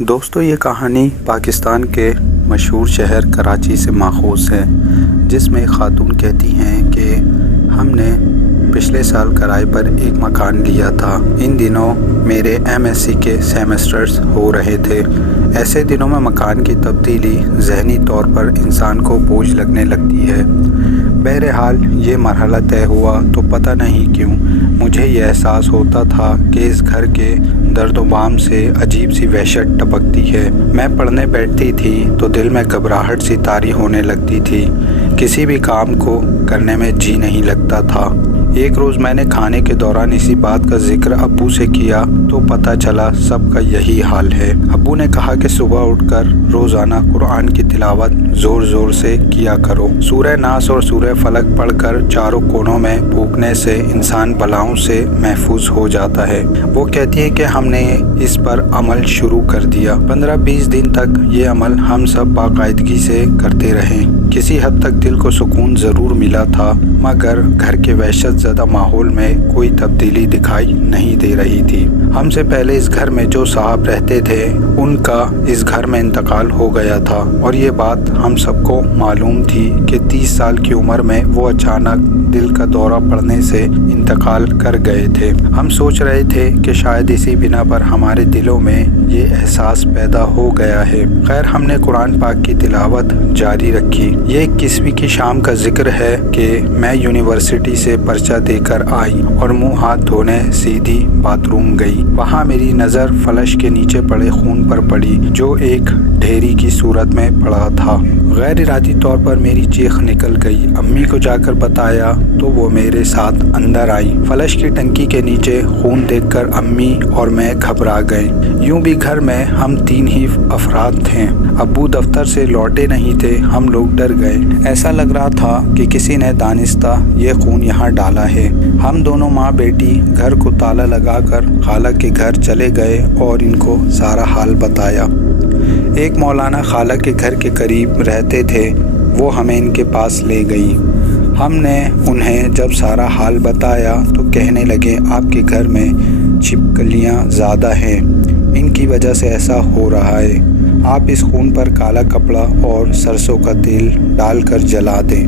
دوستو یہ کہانی پاکستان کے مشہور شہر کراچی سے ماخوذ ہے، جس میں خاتون کہتی ہیں کہ ہم نے پچھلے سال کرائے پر ایک مکان لیا تھا۔ ان دنوں میرے MSc کے سیمسٹرز ہو رہے تھے۔ ایسے دنوں میں مکان کی تبدیلی ذہنی طور پر انسان کو بوجھ لگنے لگتی ہے۔ بہرحال یہ مرحلہ طے ہوا تو پتہ نہیں کیوں مجھے یہ احساس ہوتا تھا کہ اس گھر کے درد و بام سے عجیب سی وحشت ٹپکتی ہے۔ میں پڑھنے بیٹھتی تھی تو دل میں گھبراہٹ سی طاری ہونے لگتی تھی، کسی بھی کام کو کرنے میں جی نہیں لگتا تھا۔ ایک روز میں نے کھانے کے دوران اسی بات کا ذکر ابو سے کیا تو پتہ چلا سب کا یہی حال ہے۔ ابو نے کہا کہ صبح اٹھ کر روزانہ قرآن کی تلاوت زور زور سے کیا کرو۔ سورہ ناس اور سورہ فلق پڑھ کر چاروں کونوں میں پھونکنے سے انسان بلاؤں سے محفوظ ہو جاتا ہے۔ وہ کہتی ہے کہ ہم نے اس پر عمل شروع کر دیا۔ 15-20 دن تک یہ عمل ہم سب باقاعدگی سے کرتے رہے۔ کسی حد تک دل کو سکون ضرور ملا تھا، مگر گھر کے وحشت زدہ ماحول میں کوئی تبدیلی دکھائی نہیں دے رہی تھی۔ ہم سے پہلے اس گھر میں جو صاحب رہتے تھے ان کا اس گھر میں انتقال ہو گیا تھا، اور یہ بات ہم سب کو معلوم تھی کہ 30 سال کی عمر میں وہ اچانک دل کا دورہ پڑنے سے انتقال کر گئے تھے۔ ہم سوچ رہے تھے کہ شاید اسی بنا پر ہمارے دلوں میں یہ احساس پیدا ہو گیا ہے۔ خیر، ہم نے قرآن پاک کی تلاوت جاری رکھی۔ یہ 21ویں کی شام کا ذکر ہے کہ میں یونیورسٹی سے پرچہ دے کر آئی اور منہ ہاتھ دھونے سیدھی باتھ روم گئی۔ وہاں میری نظر فلش کے نیچے پڑے خون پر پڑی، جو ایک ڈھیری کی صورت میں پڑا تھا۔ غیر ارادی طور پر میری چیخ نکل گئی۔ امی کو جا کر بتایا تو وہ میرے ساتھ اندر آئی۔ فلش کی ٹنکی کے نیچے خون دیکھ کر امی اور میں گھبرا گئے۔ یوں بھی گھر میں ہم 3 ہی افراد تھے۔ ابو دفتر سے لوٹے نہیں تھے۔ ہم لوگ ڈر گئے۔ ایسا لگ رہا تھا کہ کسی نے دانستہ یہ خون یہاں ڈالا ہے۔ ہم دونوں ماں بیٹی گھر کو تالا لگا کر خالہ کے گھر چلے گئے اور ان کو سارا حال بتایا۔ ایک مولانا خالہ کے گھر کے قریب رہتے تھے، وہ ہمیں ان کے پاس لے گئی۔ ہم نے انہیں جب سارا حال بتایا تو کہنے لگے آپ کے گھر میں چھپکلیاں زیادہ ہیں، ان کی وجہ سے ایسا ہو رہا ہے۔ آپ اس خون پر کالا کپڑا اور سرسوں کا تیل ڈال کر جلا دیں۔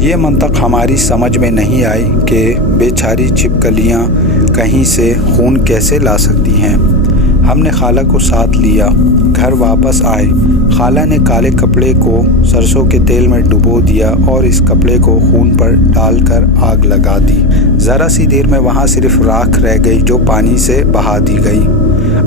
یہ منطق ہماری سمجھ میں نہیں آئی کہ بیچاری چھپکلیاں کہیں سے خون کیسے لا سکتی ہیں۔ ہم نے خالہ کو ساتھ لیا، گھر واپس آئے۔ خالہ نے کالے کپڑے کو سرسوں کے تیل میں ڈبو دیا اور اس کپڑے کو خون پر ڈال کر آگ لگا دی۔ ذرا سی دیر میں وہاں صرف راکھ رہ گئی جو پانی سے بہا دی گئی۔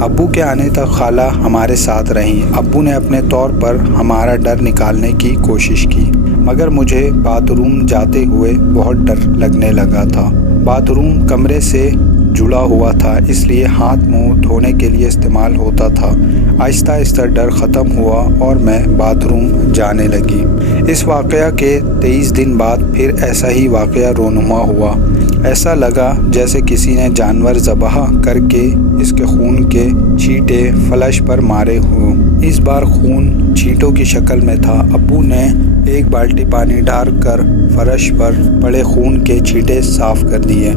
ابو کے آنے تک خالہ ہمارے ساتھ رہیں۔ ابو نے اپنے طور پر ہمارا ڈر نکالنے کی کوشش کی، مگر مجھے باتھ روم جاتے ہوئے بہت ڈر لگنے لگا تھا۔ باتھ روم کمرے سے جڑا ہوا تھا، اس لیے ہاتھ منہ دھونے کے لیے استعمال ہوتا تھا۔ آہستہ آہستہ ڈر ختم ہوا اور میں باتھ روم جانے لگی۔ اس واقعہ کے 23 دن بعد پھر ایسا ہی واقعہ رونما ہوا۔ ایسا لگا جیسے کسی نے جانور ذبح کر کے اس کے خون کے چھینٹے فلش پر مارے ہوں۔ اس بار خون چھینٹوں کی شکل میں تھا۔ ابو نے ایک بالٹی پانی ڈال کر فرش پر پڑے خون کے چھینٹے صاف کر دیے۔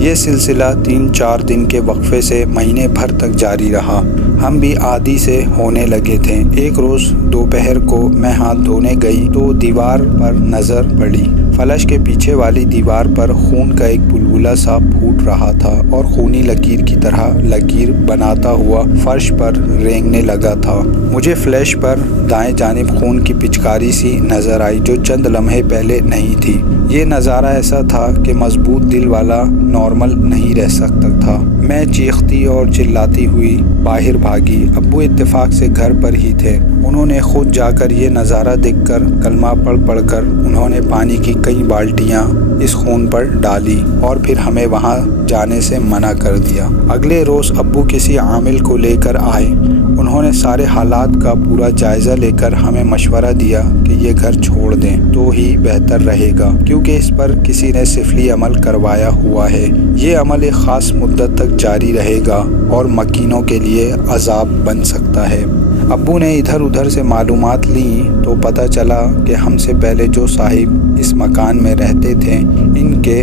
یہ سلسلہ 3-4 دن کے وقفے سے مہینے بھر تک جاری رہا۔ ہم بھی عادی سے ہونے لگے تھے۔ ایک روز دوپہر کو میں ہاتھ دھونے گئی تو دیوار پر نظر پڑی۔ فلش کے پیچھے والی دیوار پر خون کا ایک بلبلہ سا پھوٹ رہا تھا اور خونی لکیر کی طرح لکیر بناتا ہوا فرش پر رینگنے لگا تھا۔ مجھے فلیش پر دائیں جانب خون کی پچکاری سی نظر آئی جو چند لمحے پہلے نہیں تھی۔ یہ نظارہ ایسا تھا کہ مضبوط دل والا نارمل نہیں رہ سکتا تھا۔ میں چیختی اور چلاتی ہوئی باہر بھاگی۔ ابو اتفاق سے گھر پر ہی تھے۔ انہوں نے خود جا کر یہ نظارہ دیکھ کر کلمہ پڑھ کر انہوں نے پانی کی کئی بالٹیاں اس خون پر ڈالی اور پھر ہمیں وہاں جانے سے منع کر دیا۔ اگلے روز ابو کسی عامل کو لے کر آئے۔ انہوں نے سارے حالات کا پورا جائزہ لے کر ہمیں مشورہ دیا کہ یہ گھر چھوڑ دیں تو ہی بہتر رہے گا، کیونکہ اس پر کسی نے سفلی عمل کروایا ہوا ہے۔ یہ عمل ایک خاص مدت تک جاری رہے گا اور مکینوں کے لیے عذاب بن سکتا ہے۔ ابو نے ادھر ادھر سے معلومات لیں تو پتہ چلا کہ ہم سے پہلے جو صاحب اس مکان میں رہتے تھے ان کے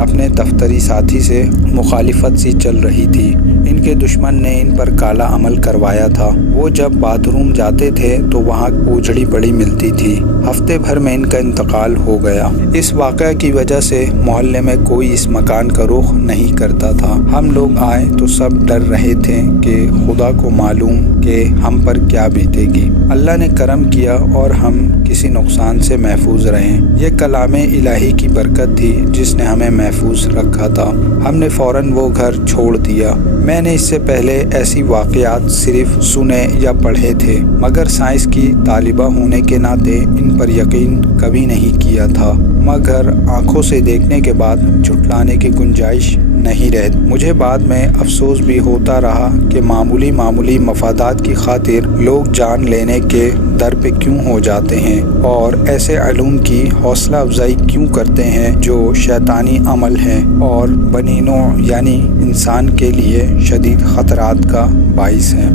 اپنے دفتری ساتھی سے مخالفت سی چل رہی تھی۔ ان کے دشمن نے ان پر کالا عمل کروایا تھا۔ وہ جب باتھ روم جاتے تھے تو وہاں اجڑی پڑی ملتی تھی۔ ہفتے بھر میں ان کا انتقال ہو گیا۔ اس واقعہ کی وجہ سے محلے میں کوئی اس مکان کا رخ نہیں کرتا تھا۔ ہم لوگ آئے تو سب ڈر رہے تھے کہ خدا کو معلوم کہ ہم پر کیا بیتے گی۔ اللہ نے کرم کیا اور ہم کسی نقصان سے محفوظ رہے۔ یہ کلام الہی کی برکت تھی جس نے ہمیں محفوظ رکھا تھا۔ ہم نے فوراً وہ گھر چھوڑ دیا۔ میں نے اس سے پہلے ایسی واقعات صرف سنے یا پڑھے تھے، مگر سائنس کی طالبہ ہونے کے ناطے ان پر یقین کبھی نہیں کیا تھا، مگر آنکھوں سے دیکھنے کے بعد جھٹلانے کی گنجائش نہیں رہتی۔ مجھے بعد میں افسوس بھی ہوتا رہا کہ معمولی مفادات کی خاطر لوگ جان لینے کے در پہ کیوں ہو جاتے ہیں اور ایسے علوم کی حوصلہ افزائی کیوں کرتے ہیں جو شیطانی عمل ہے اور بنی نوع یعنی انسان کے لیے شدید خطرات کا باعث ہیں۔